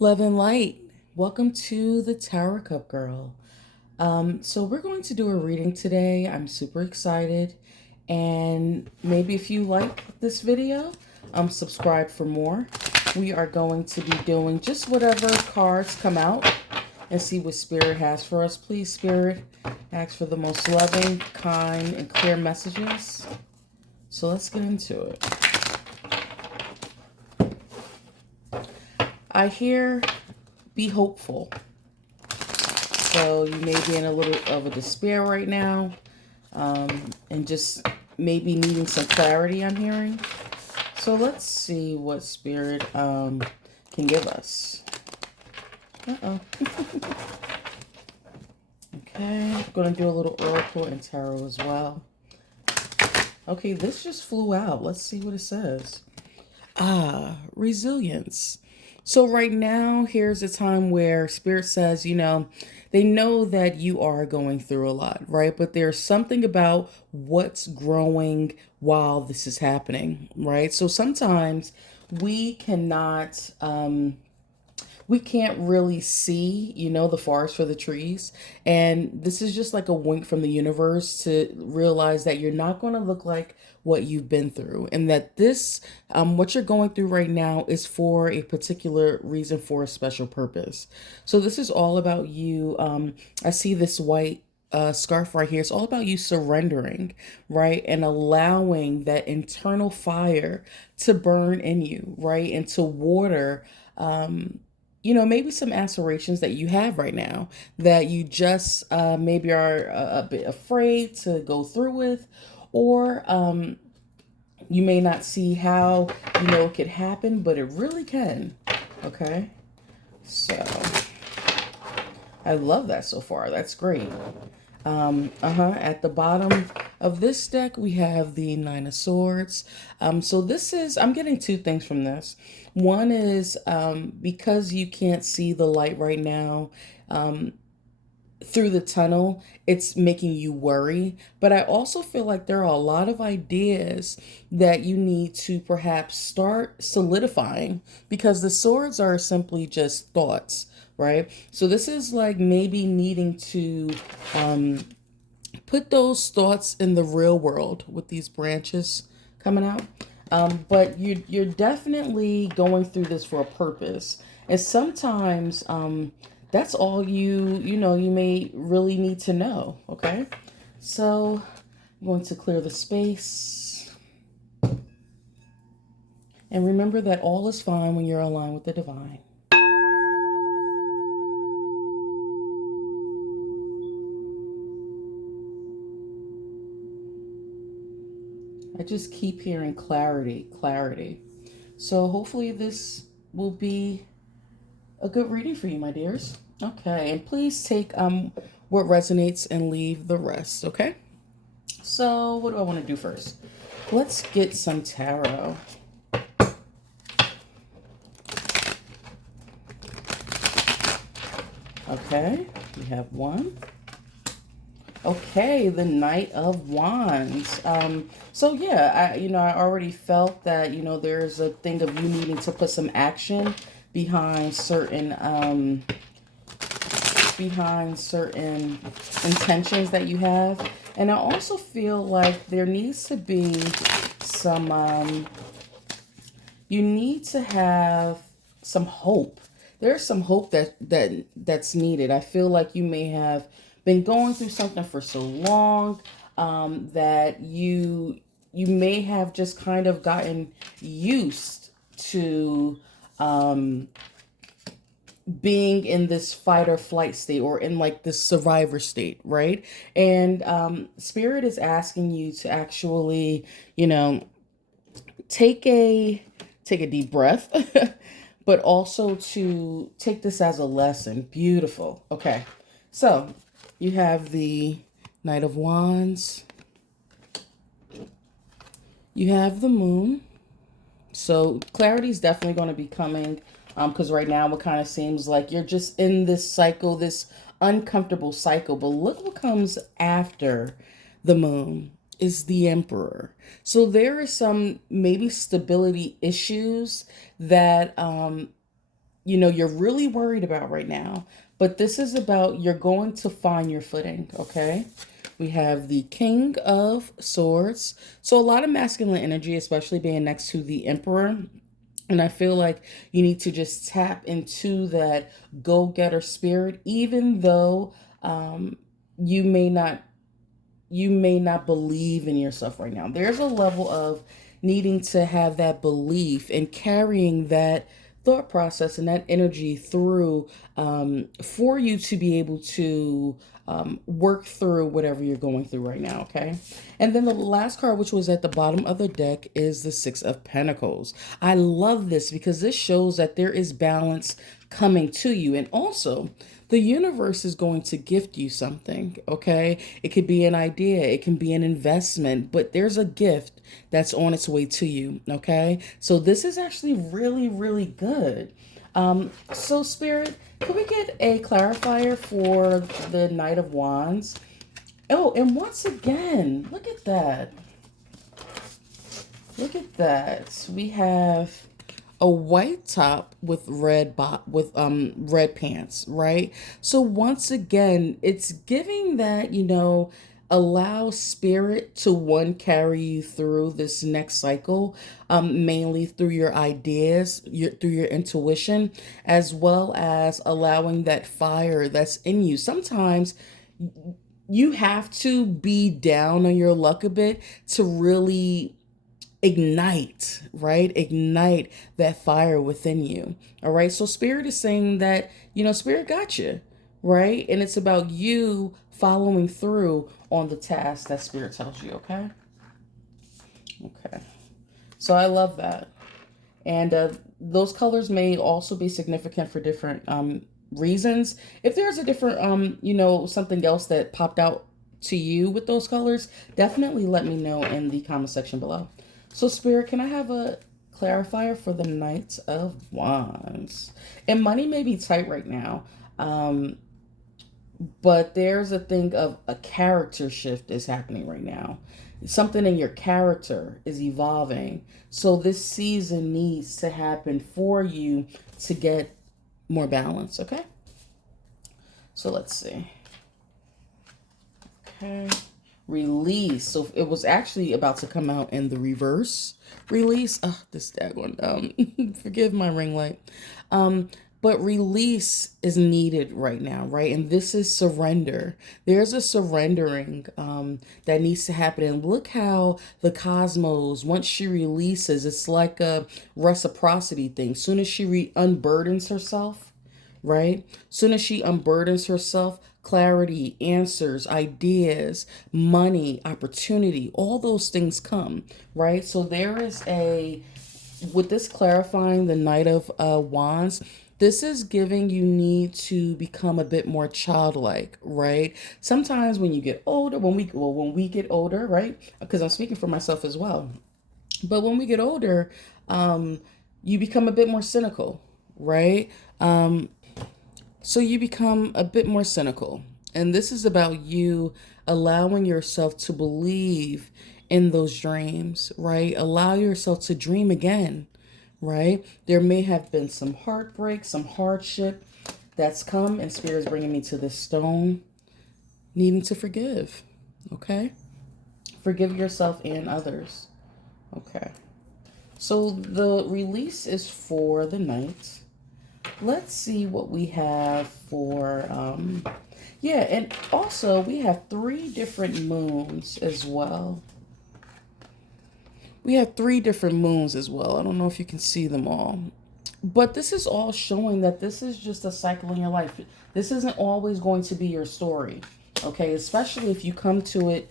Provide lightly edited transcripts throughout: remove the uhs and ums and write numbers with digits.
Love and light. Welcome to the Tower Cup Girl. So we're going to do a reading today. I'm super excited. And maybe if you like this video, subscribe for more. We are going to be doing just whatever cards come out and see what Spirit has for us. Please, Spirit, ask for the most loving, kind, and clear messages. So let's get into it. I hear be hopeful. So you may be in a little of a despair right now, and just maybe needing some clarity, I'm hearing. So let's see what Spirit can give us. Uh-oh. Okay, I'm going to do a little Oracle and Tarot as well. Okay, this just flew out. Let's see what it says. Resilience. So right now, here's a time where Spirit says, they know that you are going through a lot, right? But there's something about what's growing while this is happening, right? So sometimes we cannot we can't really see, the forest for the trees. And this is just like a wink from the universe to realize that you're not going to look like what you've been through. And that this, what you're going through right now is for a particular reason, for a special purpose. So this is all about you. I see this white scarf right here. It's all about you surrendering, right? And allowing that internal fire to burn in you, right? And to water, maybe some aspirations that you have right now that you just maybe are a bit afraid to go through with, or you may not see how, it could happen, but it really can. Okay. So I love that so far. That's great. At the bottom of this deck, we have the Nine of Swords. So this is, I'm getting two things from this. One is because you can't see the light right now, through the tunnel, it's making you worry. But I also feel like there are a lot of ideas that you need to perhaps start solidifying, because the swords are simply just thoughts, right? So this is like maybe needing to put those thoughts in the real world with these branches coming out. But you're definitely going through this for a purpose. And sometimes that's all you may really need to know. Okay. So I'm going to clear the space. And remember that all is fine when you're aligned with the divine. I just keep hearing clarity, clarity. So hopefully this will be a good reading for you, my dears. Okay, and please take what resonates and leave the rest, okay? So what do I want to do first? Let's get some tarot. Okay, we have one. Okay, the Knight of Wands. So yeah, I already felt that, there's a thing of you needing to put some action behind certain intentions that you have. And I also feel like there needs to be some you need to have some hope. There's some hope that's needed. I feel like you may have been going through something for so long, that you may have just kind of gotten used to being in this fight or flight state, or in like this survivor state, right? And Spirit is asking you to actually, take a take a deep breath, but also to take this as a lesson. Beautiful. Okay. So you have the Knight of Wands. You have the Moon. So clarity is definitely going to be coming, because right now it kind of seems like you're just in this cycle, this uncomfortable cycle. But look what comes after the Moon is the Emperor. So there is some maybe stability issues that you're really worried about right now. But this is about you're going to find your footing, okay? We have the King of Swords. So a lot of masculine energy, especially being next to the Emperor. And I feel like you need to just tap into that go-getter spirit, even though you may not believe in yourself right now. There's a level of needing to have that belief and carrying that thought process and that energy through for you to be able to work through whatever you're going through right now, okay? And then the last card, which was at the bottom of the deck, is the Six of Pentacles. I love this because this shows that there is balance coming to you. And also, the universe is going to gift you something, okay? It could be an idea, it can be an investment, but there's a gift that's on its way to you, okay? So this is actually really, really good. So Spirit, could we get a clarifier for the Knight of Wands? Oh, and once again, look at that. Look at that. We have a white top with red pants, right? So once again, it's giving that, allow spirit to one carry you through this next cycle, mainly through your ideas, through your intuition, as well as allowing that fire that's in you. Sometimes you have to be down on your luck a bit to really ignite, right? Ignite that fire within you. All right. So Spirit is saying that, Spirit got you, right? And it's about you following through on the task that Spirit tells you. Okay. Okay. So I love that. And those colors may also be significant for different reasons. If there's a different, something else that popped out to you with those colors, definitely let me know in the comment section below. So Spirit, can I have a clarifier for the Knight of Wands? And money may be tight right now, but there's a thing of a character shift is happening right now. Something in your character is evolving. So this season needs to happen for you to get more balance, okay? So let's see. Okay. Release. So it was actually about to come out in the reverse release. Oh, this daggone. Forgive my ring light. But release is needed right now, right? And this is surrender. There's a surrendering that needs to happen. And look how the cosmos, once she releases, it's like a reciprocity thing. Soon as she unburdens herself, right? Soon as she unburdens herself, clarity, answers, ideas, money, opportunity, all those things come, right? So there is with this clarifying the Knight of Wands, this is giving you need to become a bit more childlike, right? Sometimes when you get older, when we get older, right? Because I'm speaking for myself as well. But when we get older, you become a bit more cynical, right? So you become a bit more cynical. And this is about you allowing yourself to believe in those dreams, right? Allow yourself to dream again, right? There may have been some heartbreak, some hardship that's come, and Spirit is bringing me to this stone, needing to forgive, okay? Forgive yourself and others, okay? So the release is for the Knight. Let's see what we have for, yeah, and also we have 3 different moons as well. We have 3 different moons as well. I don't know if you can see them all. But this is all showing that this is just a cycle in your life. This isn't always going to be your story, okay? Especially if you come to it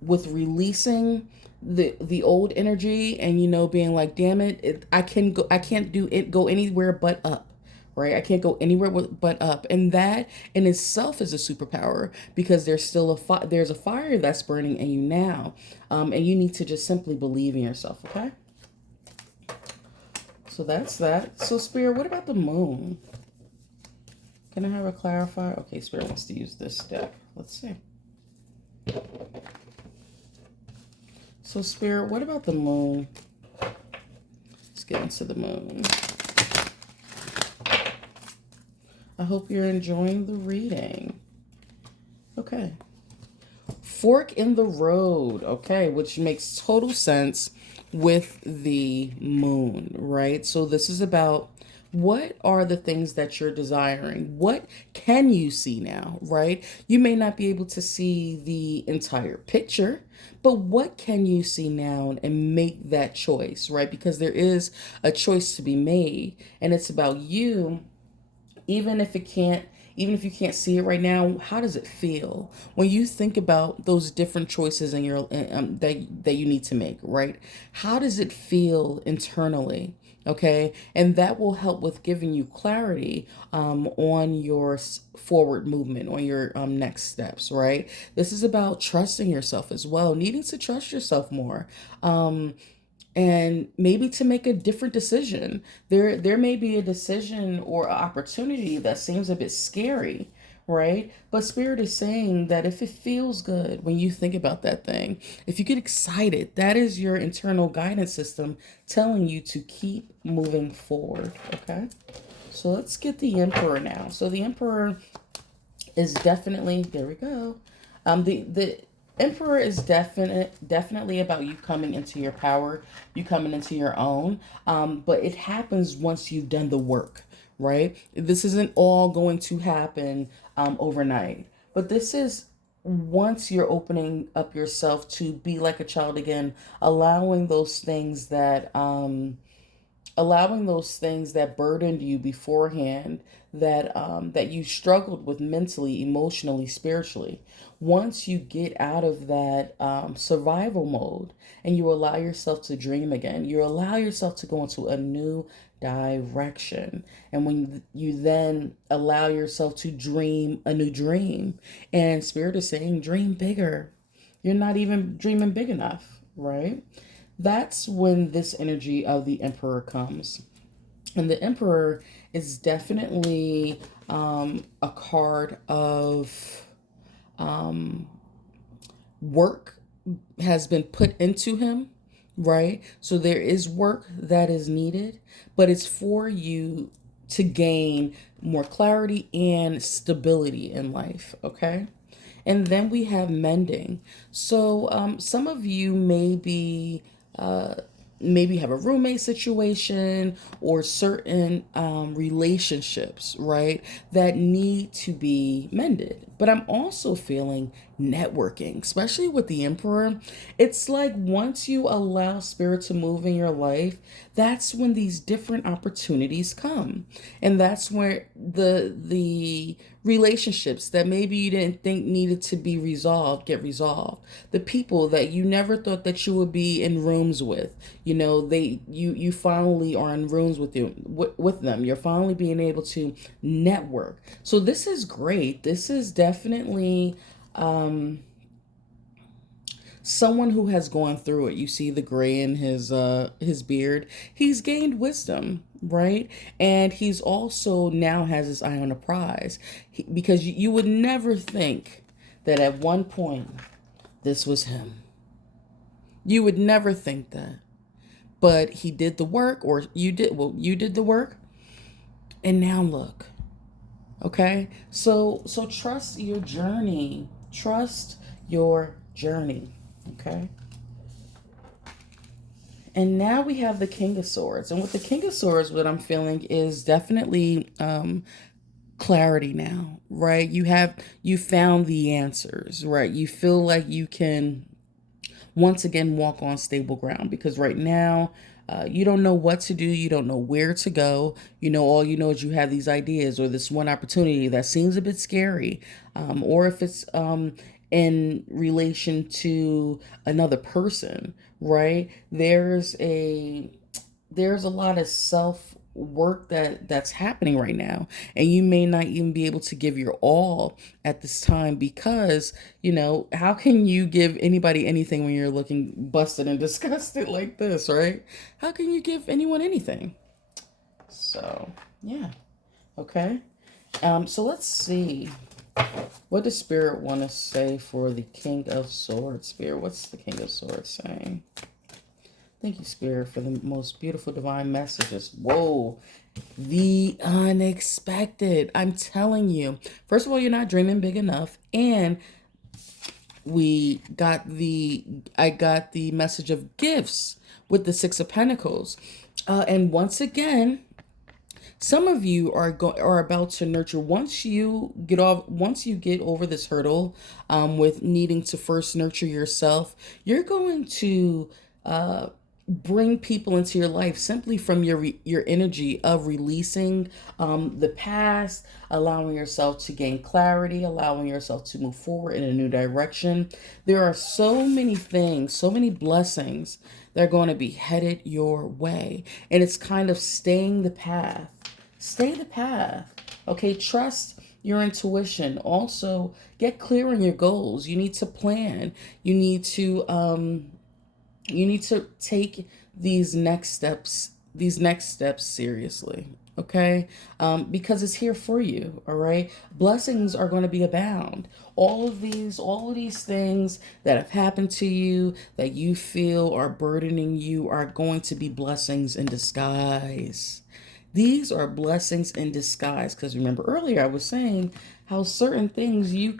with releasing the old energy and being like, damn it, I can't go anywhere but up. Right? I can't go anywhere but up. And that in itself is a superpower because there's still there's a fire that's burning in you now. And you need to just simply believe in yourself, okay? So that's that. So Spirit, what about the moon? Can I have a clarifier? Okay, Spirit wants to use this deck. Let's see. So Spirit, what about the moon? Let's get into the moon. I hope you're enjoying the reading. Okay. Fork in the road. Okay, which makes total sense with the moon, right? So this is about what are the things that you're desiring? What can you see now, right? You may not be able to see the entire picture, but what can you see now and make that choice, right? Because there is a choice to be made, and it's about you. even if it can't Even if you can't see it right now, how does it feel when you think about those different choices in your that you need to make, right? How does it feel internally? Okay, and that will help with giving you clarity on your forward movement, on your next steps, right? This is about trusting yourself as well, needing to trust yourself more. And maybe to make a different decision. There may be a decision or opportunity that seems a bit scary, right? But spirit is saying that if it feels good when you think about that thing, if you get excited, that is your internal guidance system telling you to keep moving forward. Okay, so let's get the emperor now. So the emperor is definitely, there we go. The emperor is definitely about you coming into your power, you coming into your own. But it happens once you've done the work, right? This isn't all going to happen overnight, but this is once you're opening up yourself to be like a child again, allowing those things that burdened you beforehand, that you struggled with mentally, emotionally, spiritually. Once you get out of that survival mode and you allow yourself to dream again, you allow yourself to go into a new direction. And when you then allow yourself to dream a new dream, and spirit is saying dream bigger, you're not even dreaming big enough, right? That's when this energy of the emperor comes. And the emperor is definitely a card of work has been put into him, right? So there is work that is needed, but it's for you to gain more clarity and stability in life, okay? And then we have mending. So some of you maybe have a roommate situation or certain relationships, right, that need to be mended. But I'm also feeling networking, especially with the emperor. It's like once you allow spirit to move in your life, that's when these different opportunities come. And that's where the relationships that maybe you didn't think needed to be resolved get resolved. The people that you never thought that you would be in rooms with, you finally are in rooms with them. You're finally being able to network. So this is great. This is definitely someone who has gone through it. You see the gray in his beard. He's gained wisdom, right? And he's also now has his eye on a prize. Because you would never think that at one point this was him. You would never think that. But he did the work, or you did the work, and now look. Okay? So trust your journey. Trust your journey. Okay? And now we have the King of Swords. And with the King of Swords, what I'm feeling is definitely clarity now, right? You found the answers, right? You feel like you can once again walk on stable ground, because right now you don't know what to do, you don't know where to go. All you know is you have these ideas or this one opportunity that seems a bit scary, or if it's in relation to another person, right? There's a lot of self work that's happening right now, and you may not even be able to give your all at this time, because how can you give anybody anything when you're looking busted and disgusted like this, right? How can you give anyone anything? So yeah. Okay. So let's see, what does spirit want to say for the King of Swords? Spirit, what's the King of Swords saying? Thank you, Spirit, for the most beautiful divine messages. Whoa. The unexpected. I'm telling you. First of all, you're not dreaming big enough. And we got I got the message of gifts with the Six of Pentacles. And once again, some of you are about to nurture once you get over this hurdle, with needing to first nurture yourself. You're going to bring people into your life simply from your energy of releasing the past, allowing yourself to gain clarity, allowing yourself to move forward in a new direction. There are so many things, so many blessings that are going to be headed your way, and it's kind of staying the path. Stay the path. Okay, trust your intuition. Also, get clear on your goals. You need to plan. You need to take these next steps seriously. Okay, because it's here for you. All right, blessings are going to be abound. All of these things that have happened to you that you feel are burdening you are going to be blessings in disguise. These are blessings in disguise, because remember earlier I was saying how certain things you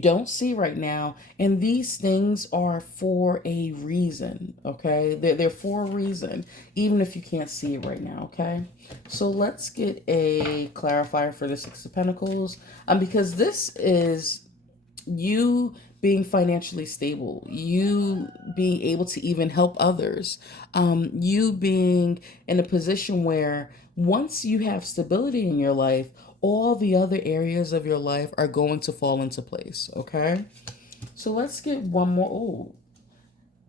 don't see right now, and these things are for a reason. Okay, they're for a reason, even if you can't see it right now. Okay, so let's get a clarifier for the Six of Pentacles, because this is you being financially stable, you being able to even help others, you being in a position where once you have stability in your life, all the other areas of your life are going to fall into place. Okay, so let's get one more. Oh,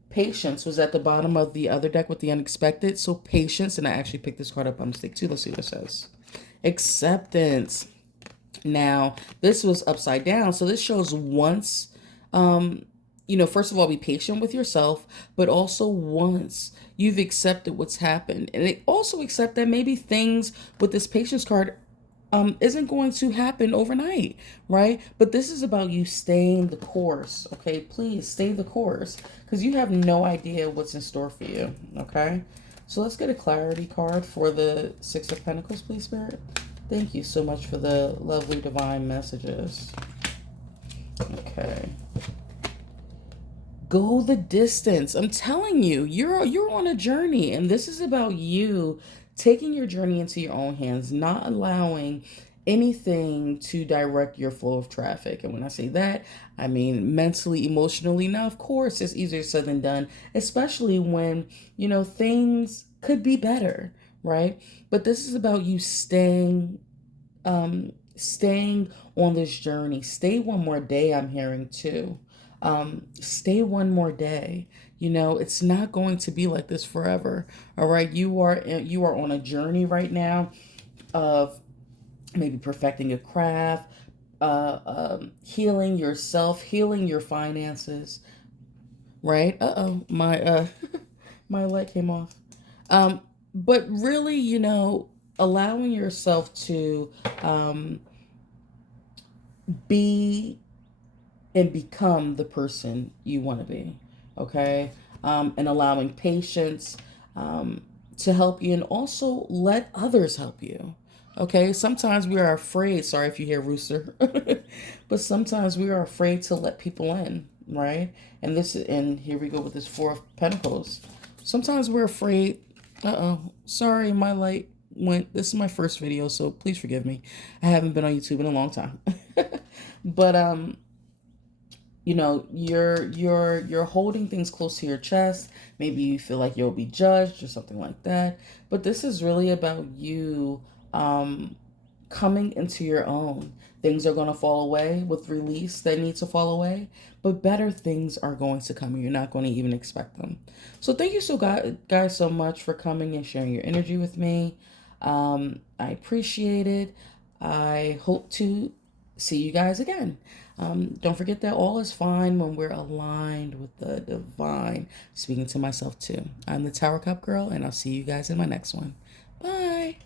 patience was at the bottom of the other deck with the unexpected. So patience, and I actually picked this card up by mistake too. Let's see what it says. Acceptance. Now, this was upside down. So this shows once, first of all, be patient with yourself, but also once you've accepted what's happened. And it also accept that maybe things with this patience card isn't going to happen overnight, right? But this is about you staying the course, okay? Please stay the course, because you have no idea what's in store for you, okay? So let's get a clarity card for the Six of Pentacles, please, Spirit. Thank you so much for the lovely divine messages. Okay. Go the distance. I'm telling you, you're on a journey, and this is about you taking your journey into your own hands, not allowing anything to direct your flow of traffic. And when I say that, I mean mentally, emotionally. Now, of course, it's easier said than done, especially when, things could be better, right? But this is about you staying on this journey. Stay one more day, I'm hearing too. Stay one more day. It's not going to be like this forever. All right, you are on a journey right now of maybe perfecting a craft, healing yourself, healing your finances. Right? My my light came off. But really, allowing yourself to be and become the person you want to be. Okay, and allowing patience to help you, and also let others help you. Okay, sometimes we are afraid. Sorry if you hear rooster, but sometimes we are afraid to let people in, right? And here we go with this Four of Pentacles. Sometimes we're afraid. Sorry, my light went. This is my first video, so please forgive me. I haven't been on YouTube in a long time, but you're holding things close to your chest. Maybe you feel like you'll be judged or something like that. But this is really about you coming into your own. Things are going to fall away with release that need to fall away, but better things are going to come. You're not going to even expect them. So thank you guys so much for coming and sharing your energy with me. I appreciate it. I hope to see you guys again. Don't forget that all is fine when we're aligned with the divine. Speaking to myself too. I'm the Tower Cup Girl, and I'll see you guys in my next one. Bye.